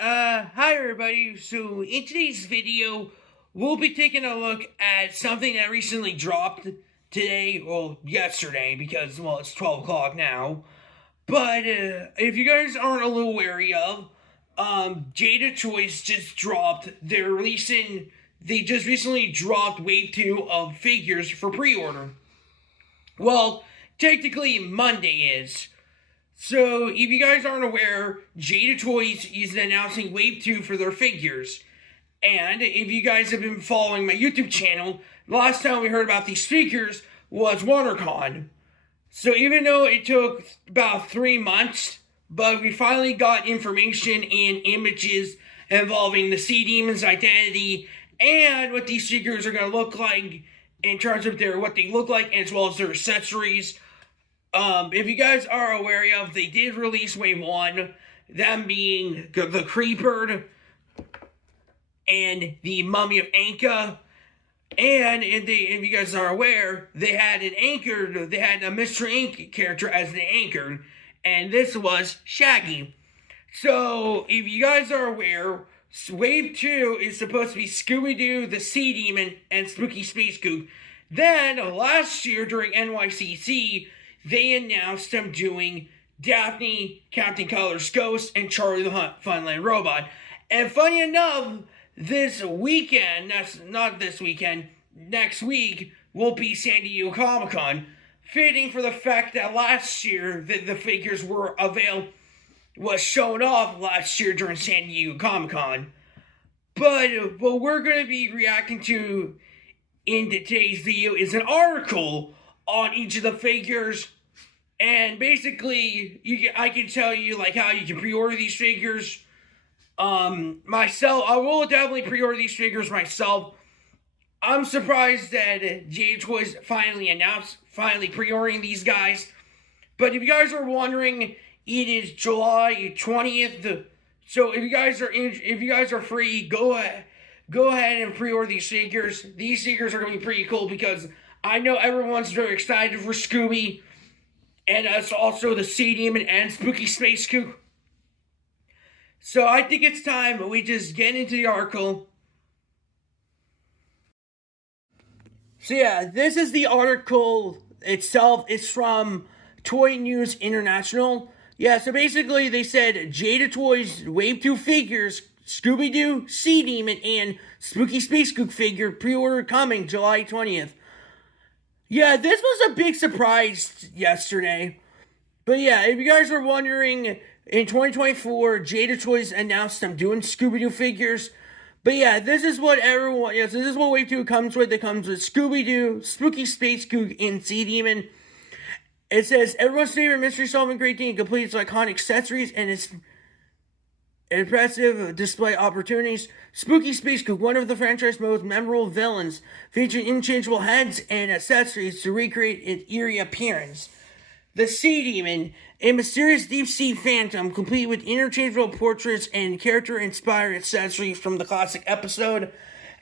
Hi everybody. So in today's video, we'll be taking a look at something that recently dropped today, well, yesterday, because, well, it's 12 o'clock now. But, if you guys aren't a little wary of, Jada Choice just dropped, they just recently dropped Wave 2 of figures for pre-order. Well, technically Monday is. So, if you guys aren't aware, Jada Toys is announcing Wave 2 for their figures. And if you guys have been following my YouTube channel, last time we heard about these figures was WonderCon. So even though it took about 3 months, but we finally got information and images involving the Sea Demon's identity and what these figures are going to look like in terms of what they look like, as well as their accessories. If you guys are aware of, they did release Wave 1, them being the Creeper and the Mummy of Anka. And if you guys are aware, they had a Mr. Ink character as the anchor, and this was Shaggy. So, if you guys are aware, Wave 2 is supposed to be Scooby Doo, the Sea Demon, and Spooky Space Gook. Then, last year during NYCC, they announced them doing Daphne, Captain Color's Ghost, and Charlie the Funland Robot. And funny enough, next week, will be San Diego Comic-Con. Fitting for the fact that last year, the figures was shown off last year during San Diego Comic-Con. But what we're going to be reacting to in today's video is an article on each of the figures, and basically I can tell you like how you can pre-order these figures. I will definitely pre-order these figures myself. I'm surprised that Jada Toys finally pre-ordering these guys. But if you guys are wondering, it is July 20th. So if you guys are free, go ahead and pre-order these figures. These figures are going to be pretty cool because I know everyone's very excited for Scooby, and it's also the Sea Demon and Spooky Space Gook. So I think it's time we just get into the article. So yeah, this is the article itself. It's from Toy News International. Yeah, so basically they said Jada Toys Wave 2 figures, Scooby Doo, Sea Demon, and Spooky Space Gook figure pre-order coming July 20th. Yeah, this was a big surprise yesterday. But yeah, if you guys were wondering, in 2024, Jada Toys announced them doing Scooby-Doo figures. But yeah, this is what Wave 2 comes with. It comes with Scooby-Doo, Spooky Space Gook, and Sea Demon. It says, everyone's favorite mystery solving great thing. It completes iconic accessories and its impressive display opportunities. Spooky Space Gook, one of the franchise's most memorable villains, featuring interchangeable heads and accessories to recreate its eerie appearance. The Sea Demon, a mysterious deep-sea phantom, complete with interchangeable portraits and character-inspired accessories from the classic episode.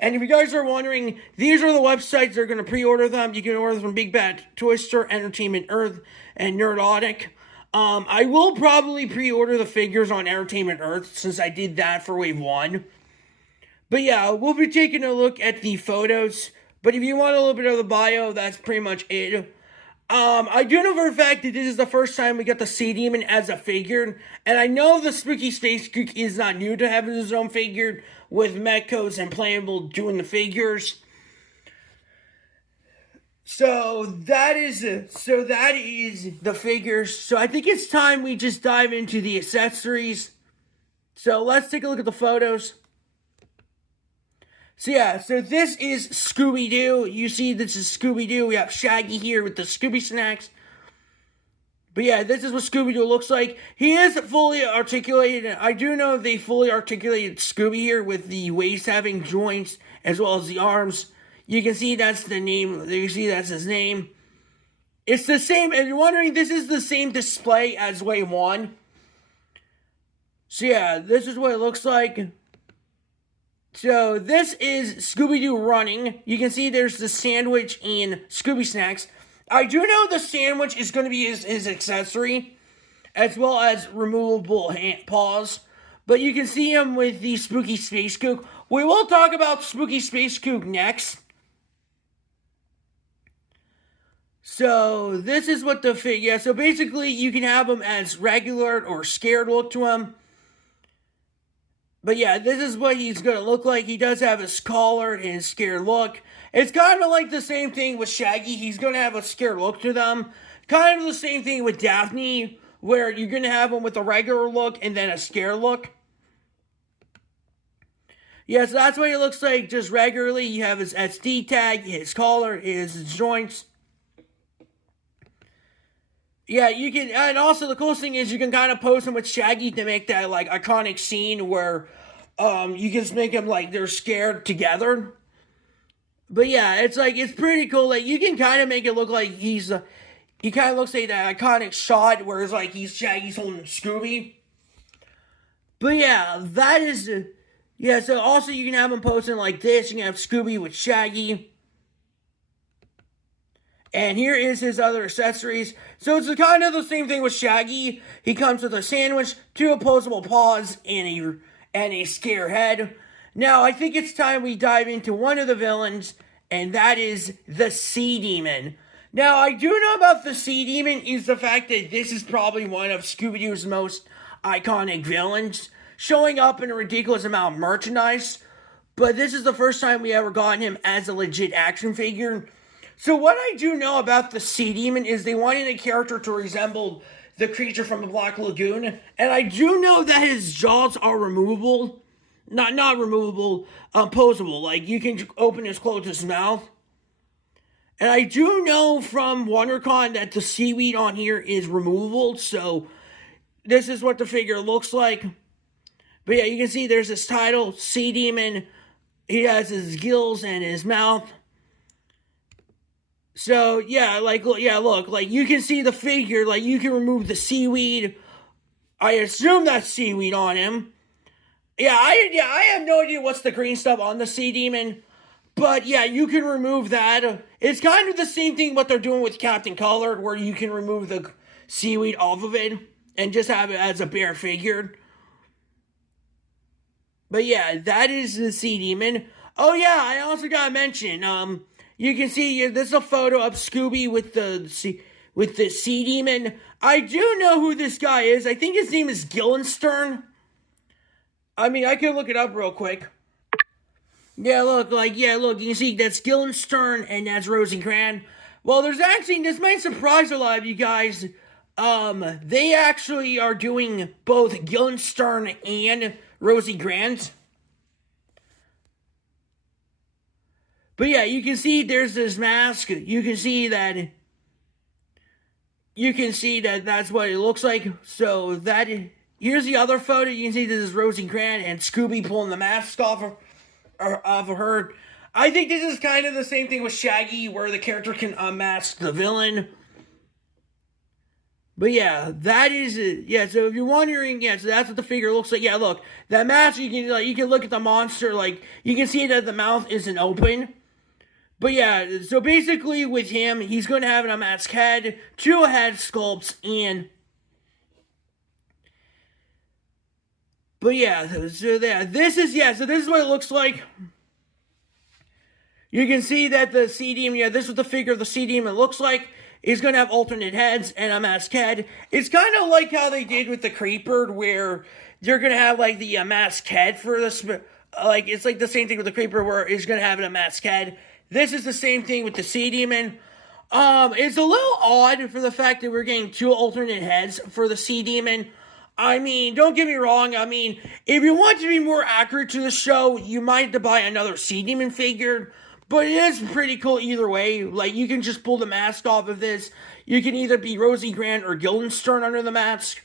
And if you guys are wondering, these are the websites that are going to pre-order them. You can order them from Big Bad Toy Store, Entertainment Earth, and Nerdotic. I will probably pre-order the figures on Entertainment Earth, since I did that for Wave 1. But yeah, we'll be taking a look at the photos. But if you want a little bit of the bio, that's pretty much it. I do know for a fact that this is the first time we got the Sea Demon as a figure. And I know the Spooky Space Gook is not new to having his own figure, with Metcos and Playable doing the figures. So that is the figures. So I think it's time we just dive into the accessories. So let's take a look at the photos. So yeah, so this is Scooby Doo. You see, this is Scooby Doo. We have Shaggy here with the Scooby Snacks. But yeah, this is what Scooby Doo looks like. He is fully articulated. I do know they fully articulated Scooby here with the waist having joints as well as the arms. You can see that's the name. You see that's his name. It's the same. And you're wondering, this is the same display as Wave 1. So yeah, this is what it looks like. So this is Scooby Doo running. You can see there's the sandwich and Scooby Snacks. I do know the sandwich is going to be his accessory, as well as removable paws. But you can see him with the Spooky Space Kook. We will talk about Spooky Space Kook next. So, this is what the figure... Yeah, so basically, you can have him as regular or scared look to him. But yeah, this is what he's going to look like. He does have his collar and his scared look. It's kind of like the same thing with Shaggy. He's going to have a scared look to them. Kind of the same thing with Daphne, where you're going to have him with a regular look and then a scared look. Yeah, so that's what he looks like just regularly. You have his SD tag, his collar, his joints. Yeah, you can, and also the coolest thing is you can kind of pose him with Shaggy to make that, like, iconic scene where, you can just make them, like, they're scared together. But yeah, it's, like, it's pretty cool. Like, you can kind of make it look like he kind of looks like that iconic shot where it's, like, Shaggy's holding Scooby. But yeah, that is, yeah, so also you can have him posing like this. You can have Scooby with Shaggy. And here is his other accessories. So it's kind of the same thing with Shaggy. He comes with a sandwich, 2 opposable paws, and a scare head. Now, I think it's time we dive into one of the villains, and that is the Sea Demon. Now, I do know about the Sea Demon is the fact that this is probably one of Scooby Doo's most iconic villains, showing up in a ridiculous amount of merchandise. But this is the first time we ever got him as a legit action figure. So what I do know about the Sea Demon is they wanted a character to resemble the creature from the Black Lagoon. And I do know that his jaws are removable. Not removable, posable. Like, you can open and close his mouth. And I do know from WonderCon that the seaweed on here is removable. So, this is what the figure looks like. But yeah, you can see there's this title, Sea Demon. He has his gills and his mouth. So, yeah, look, like, you can see the figure, like, you can remove the seaweed. I assume that's seaweed on him. I have no idea what's the green stuff on the Sea Demon. But, yeah, you can remove that. It's kind of the same thing what they're doing with Captain Colored, where you can remove the seaweed off of it and just have it as a bare figure. But, yeah, that is the Sea Demon. Oh, yeah, I also gotta mention, you can see this is a photo of Scooby with the Sea Demon. I do know who this guy is. I think his name is Guildenstern. I mean, I can look it up real quick. Yeah, look, you can see that's Guildenstern and that's Rosencrantz. Well, there's actually, this might surprise a lot of you guys. They actually are doing both Guildenstern and Rosencrantz. But yeah, you can see there's this mask. You can see that that's what it looks like. So here's the other photo. You can see this is Rosencrantz and Scooby pulling the mask off of her. I think this is kind of the same thing with Shaggy, where the character can unmask the villain. But yeah, that is it. Yeah, so if you're wondering, yeah, so that's what the figure looks like. Yeah, look, that mask, you can look at the monster, like, you can see that the mouth isn't open. But yeah, so basically with him, he's going to have an unmasked head, 2 head sculpts, and... But yeah, so this is what it looks like. You can see that the Sea Demon, yeah, this is what the figure of the Sea Demon looks like. He's going to have alternate heads and a masked head. It's kind of like how they did with the Creeper, where they're going to have, like, the masked head for this. Like, it's like the same thing with the Creeper, where he's going to have a masked head. This is the same thing with the Sea Demon. It's a little odd for the fact that we're getting 2 alternate heads for the Sea Demon. I mean, don't get me wrong. I mean, if you want to be more accurate to the show, you might have to buy another Sea Demon figure. But it is pretty cool either way. Like, you can just pull the mask off of this. You can either be Rosencrantz or Guildenstern under the mask.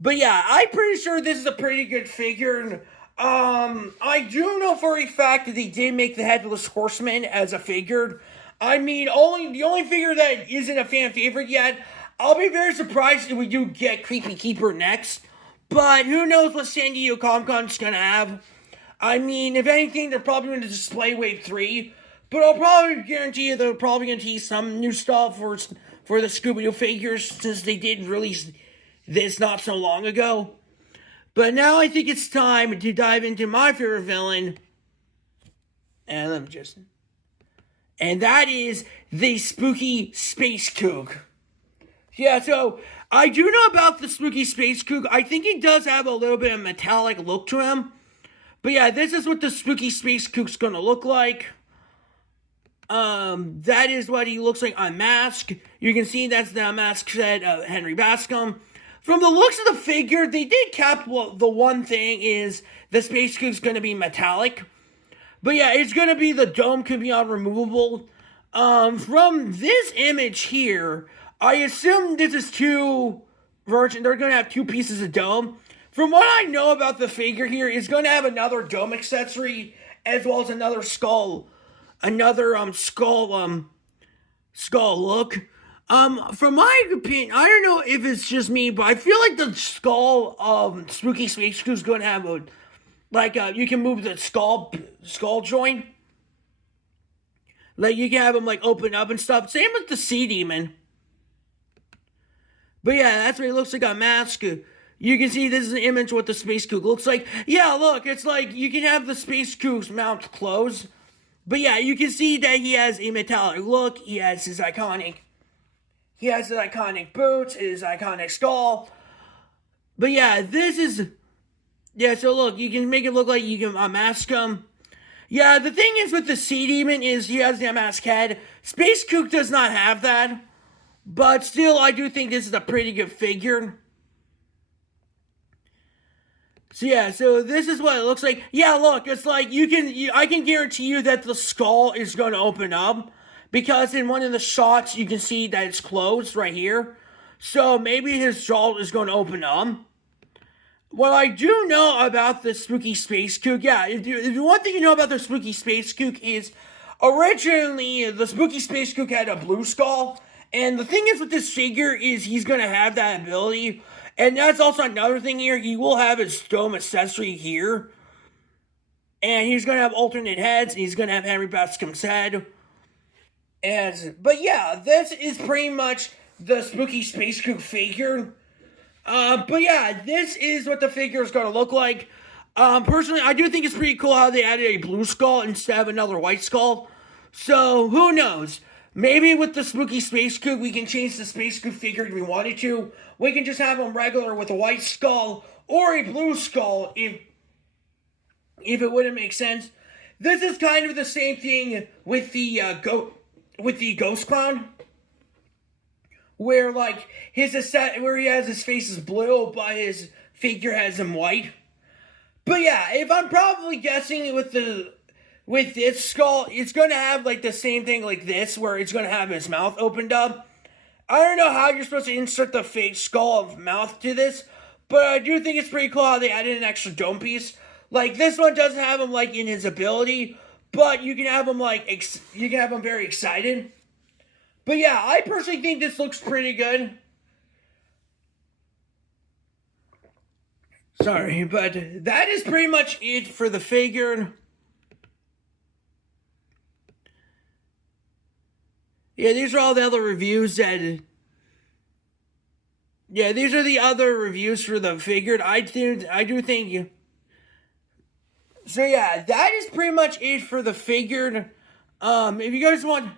But yeah, I'm pretty sure this is a pretty good figure. I do know for a fact that they did make the Headless Horseman as a figure. I mean, the only figure that isn't a fan favorite yet. I'll be very surprised if we do get Creepy Keeper next. But who knows what San Diego Comic-Con's gonna have. I mean, if anything, they're probably going to display Wave 3. But I'll probably guarantee you they're probably going to tease some new stuff for the Scooby Doo figures, since they did release this not so long ago. But now I think it's time to dive into my favorite villain. And let me just... And that is the spooky space kook. Yeah, so I do know about the spooky space kook. I think he does have a little bit of metallic look to him. But yeah, this is what the spooky space kook's gonna look like. That is what he looks like unmasked. You can see that's the unmasked set of Henry Bascom. From the looks of the figure, they did cap the one thing is the space kook's gonna be metallic. But yeah, it's gonna be the dome could be unremovable. From this image here, I assume this is two versions. They're gonna have two pieces of dome. From what I know about the figure here, it's gonna have another dome accessory as well as another skull. Another skull look. From my opinion, I don't know if it's just me, but I feel like the skull of Spooky Space Kook's gonna have a you can move the skull joint. Like you can have them like open up and stuff. Same with the Sea Demon. But yeah, that's what it looks like on mask. You can see this is an image of what the Space Kook looks like. Yeah, look, it's like you can have the Space Kook's mouth closed. But yeah, you can see that he has a metallic look. He has his iconic boots, his iconic skull. But yeah, this is... Yeah, so look, you can make it look like you can unmask him. Yeah, the thing is with the Sea Demon is he has the unmasked head. Space Kook does not have that. But still, I do think this is a pretty good figure. So yeah, so this is what it looks like. Yeah, look, it's like I can guarantee you that the skull is going to open up. Because in one of the shots, you can see that it's closed right here. So maybe his jaw is going to open up. What I do know about the Spooky Space Kook, yeah, if one thing you know about the Spooky Space Kook is originally the Spooky Space Kook had a blue skull. And the thing is with this figure is he's going to have that ability. And that's also another thing here. He will have his dome accessory here. And he's going to have alternate heads. And he's going to have Henry Bascom's head. But yeah, this is pretty much the Spooky Space Kook figure. But yeah, this is what the figure is going to look like. Personally, I do think it's pretty cool how they added a blue skull instead of another white skull. So, who knows? Maybe with the Spooky Space Kook, we can change the Space Kook figure if we wanted to. We can just have him regular with a white skull or a blue skull if it wouldn't make sense. This is kind of the same thing with the Ghost Clown. Where like where he has his face is blue, but his figure has him white. But yeah, if I'm probably guessing with this skull, it's gonna have like the same thing like this, where it's gonna have his mouth opened up. I don't know how you're supposed to insert the fake skull of mouth to this, but I do think it's pretty cool how they added an extra dome piece. Like this one doesn't have him like in his ability, but you can have him very excited. But yeah, I personally think this looks pretty good. Sorry, but that is pretty much it for the figure. Yeah, these are all the other reviews that... Yeah, these are the other reviews for the figure. I do think... So yeah, that is pretty much it for the figure. If you guys want...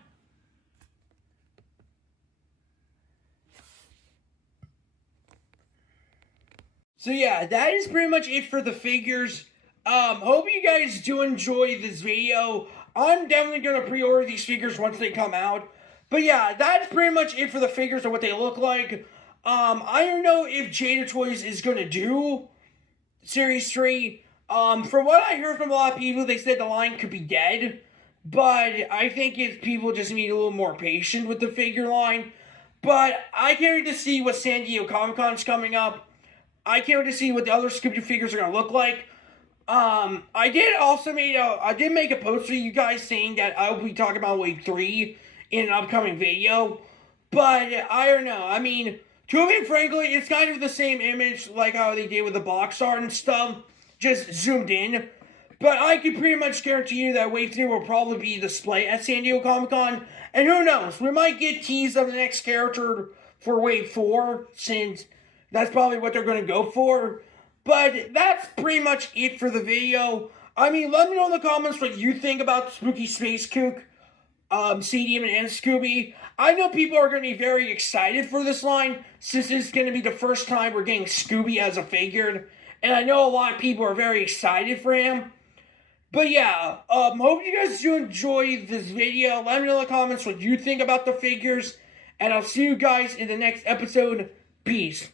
So yeah, that is pretty much it for the figures. Hope you guys do enjoy this video. I'm definitely going to pre-order these figures once they come out. But yeah, that's pretty much it for the figures and what they look like. I don't know if Jada Toys is going to do Series 3. From what I heard from a lot of people, they said the line could be dead. But I think if people just need a little more patient with the figure line. But I can't wait to see what San Diego Comic-Con's coming up. I can't wait to see what the other Scooby Doo figures are going to look like. I did make a post for you guys saying that I will be talking about Wave 3 in an upcoming video. But I don't know. I mean, to be frankly, it's kind of the same image like how they did with the box art and stuff. Just zoomed in. But I can pretty much guarantee you that Wave 3 will probably be displayed at San Diego Comic-Con. And who knows, we might get teased of the next character for Wave 4, since that's probably what they're going to go for. But that's pretty much it for the video. I mean, let me know in the comments what you think about Spooky Space Kook, C-Demon, and Scooby. I know people are going to be very excited for this line, since it's going to be the first time we're getting Scooby as a figure. And I know a lot of people are very excited for him. But yeah, hope you guys do enjoy this video. Let me know in the comments what you think about the figures. And I'll see you guys in the next episode. Peace.